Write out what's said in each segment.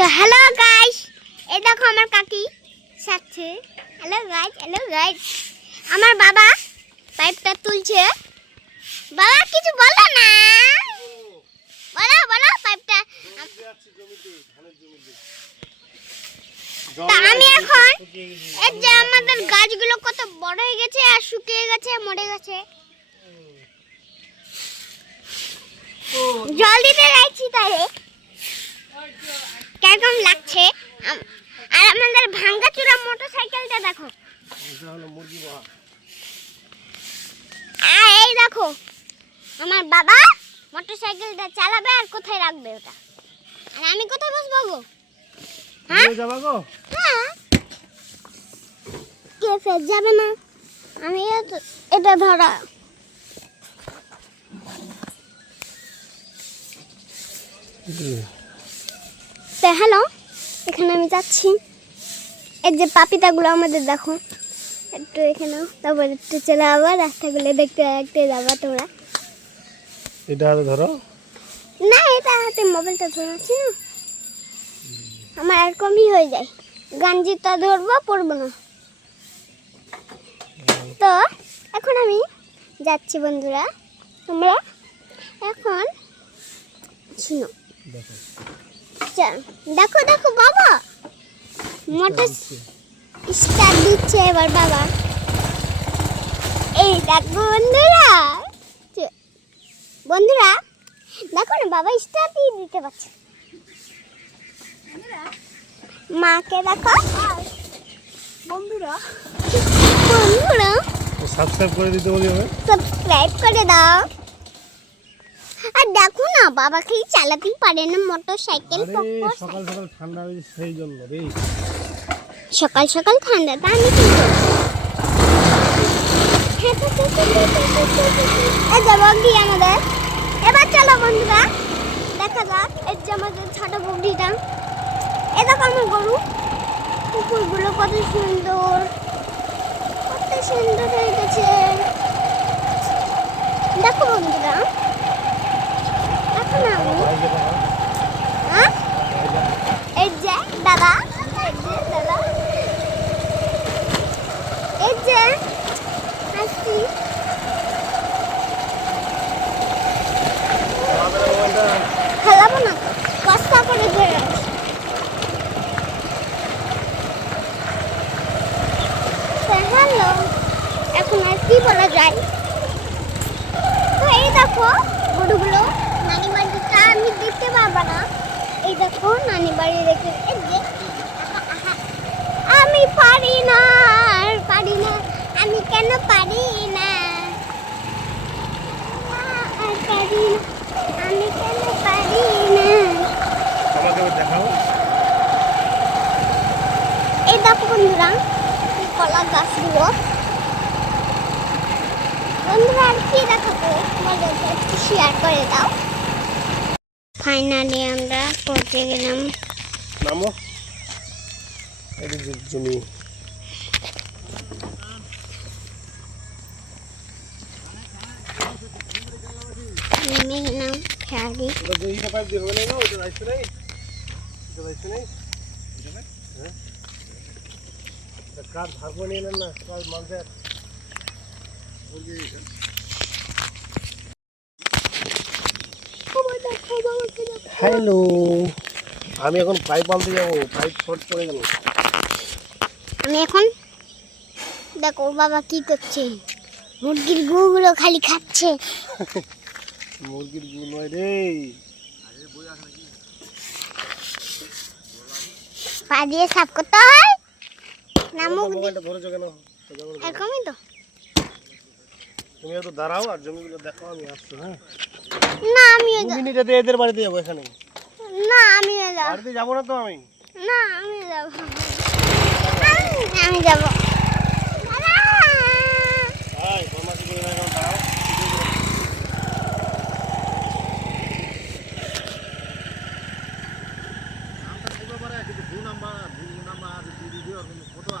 তো hello guys, এই দেখো আমার কাকি সাথে। হ্যালো গাইস, আমার বাবা পাইপটা তুলছে। বাবা কিছু বলো না, বলো পাইপটা। তা আমি এখন এই যে আমাদের গাছগুলো কত বড় হয়ে গেছে আর শুকিয়ে গেছে, মরে গেছে, জল দিতে যাচ্ছি। তাই কেমন লাগছে? আর আমাদের ভাঙ্গাচুরা মোটরসাইকেলটা দেখো। এই দেখো আমার বাবা মোটরসাইকেলটা চালাবে আর কোথায় রাখবে ওটা, আর আমি কোথায় বসবো গো? হ্যাঁ যাবা গো? হ্যাঁ, কে ফের যাবে না? আমি এটা ধরা। হ্যালো, এখানে আমি যাচ্ছি। এই যে পাপিতাগুলো আমাদের দেখো, একটু এখানে, তারপর একটু চলে আবার রাস্তাগুলো দেখতে দেখতে যাবা তোমরা। এটা হাতে ধরো না, এটা হাতে মোবাইলটা ধরাচ্ছি না, আমার আর কমই হয়ে যায়। গাঞ্জিটা ধরবো, পড়বো না। তো এখন আমি যাচ্ছি বন্ধুরা, তোমরা এখন শুনো। দেখো বাবা মোটর স্টার্ট দিচ্ছে এবার বাবা। এই দেখো বন্ধুরা দেখো না, বাবা স্টার্ট দিয়ে দিতে পারছে। মাকে দেখো। বন্ধুরা সাবস্ক্রাইব করে দিতে বলি হবে, সাবস্ক্রাইব করে দাও। আর দেখো না, বাবা খালি চালাতেই পারে না মোটরসাইকেল। সকাল সকাল ঠান্ডা হয়েছে সেই জন্য রে। সকাল সকাল ঠান্ডাটা আমি কি যাবো কি আমাদের। এবার চলো বন্ধুরা, দেখা যাক। এই যে আমাদের ছোট বগরিটা, এ দেখো আমার গরু। কুকুরগুলো কত সুন্দর হয়ে গেছে দেখো বন্ধুরা। এখন আমি এই যে দাদা, এই যে হাসি। খেলাবো না, কষ্ট করে ধরে আছি। হ্যালো, এখন আর কি বলা যায়। তো এই দেখো গরুগুলো, নানি বাড়িটা আমি দেখতে পাবো না। এই দেখো নানি বাড়ি দেখতে। আমি পারি না, আমি কেন পারি না, আমি কেন পারি না। দেখাও। এই দেখো বন্ধুরা কলা গাছগুলো। বন্ধুরা আর কি দেখাবো, একটু শেয়ার করে দাও। ফাইনালি আমরা পৌঁছে গেলাম। নামো, এই জমি। নেমে গেলাম খেয়ালি। হ্যালো, আমি এখন পাইপ আনতে যাবো, পাইপ শর্ট পড়ে গেল। আমি এখন দেখো বাবা কি করছে, মুরগির গুগুলো খালি খাচ্ছে। মুরগির গু নয় রে, পা দিয়ে সাফ করতে হয় না, মুখ মোবাইলটা ধরেছো কেন? এরকমই তো। তুমি একটু দাঁড়াও আর জমিগুলো দেখো, আমি আসছি। হ্যাঁ না আমিও 2 মিনিটে এদের বাড়িতে যাবো। এখানে না, আমিও যাবো। বাড়িতে যাবো না তো আমি। না আমিও যাবো, আমি যাবো।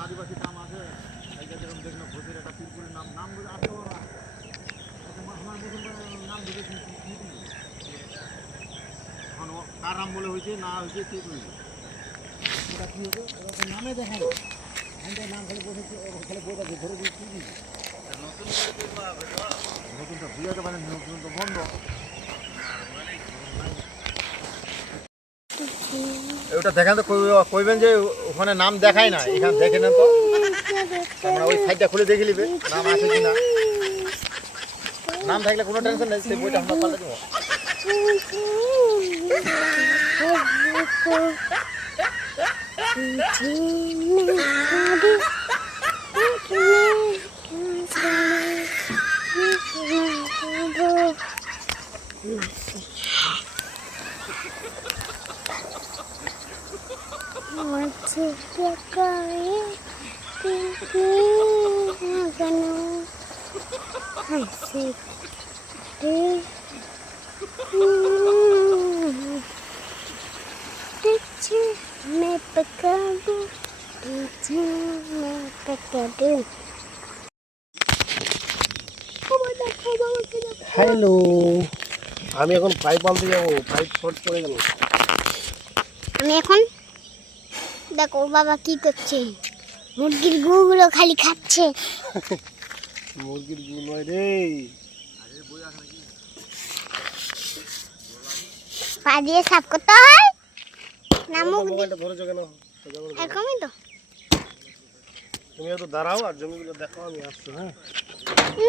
আদিবাসী নাম আছে, দেখলাম ভোজের একটা পিরপুরের নাম আছে ওরা। নাম ধরেছি কার নাম বলে হয়েছে না হয়েছে কে বলবে। ওটা কি হবে ওরা তো নামে দেখে না আমাদের নাম খালি বসেছে খালি বইটা ধরে দিয়ে কি দিবি নতুনটা বুঝাতে পারেন নতুন তো বন্ধ ওটা দেখেন তো কইবেন যে ওখানে নাম দেখায় না এখানে দেখে নেন তো আমরা ওই সাইডটা খুলে দেখে নিবে নাম আছে কিনা নাম থাকলে কোনো টেনশন নেই সেই বইটা আমরা পাল্টে দেবো मैं पका दूं मैं पका दूं হ্যালো আমি এখন পাইপ আনতে যাবো পাইপ শর্ট পড়ে গেল আমি এখন দেখো বাবা কি করছে মুরগির গুগুলো খালি খাচ্ছে মুরগির গু নয় রে পা দিয়ে সাফ করতে হয় না মুখ দিয়ে মোবাইলটা ধরেছো কেন এরকমই তো তুমি একটু দাঁড়াও আর জমিগুলো দেখো আমি আসছি হ্যাঁ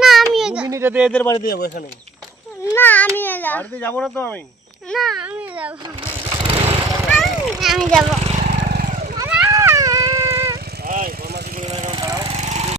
না আমিও 2 মিনিটে এদের বাড়িতে যাবো এখানে না আমিও যাব বাড়িতে যাবো না তো আমি না আমিও যাব আমি যাব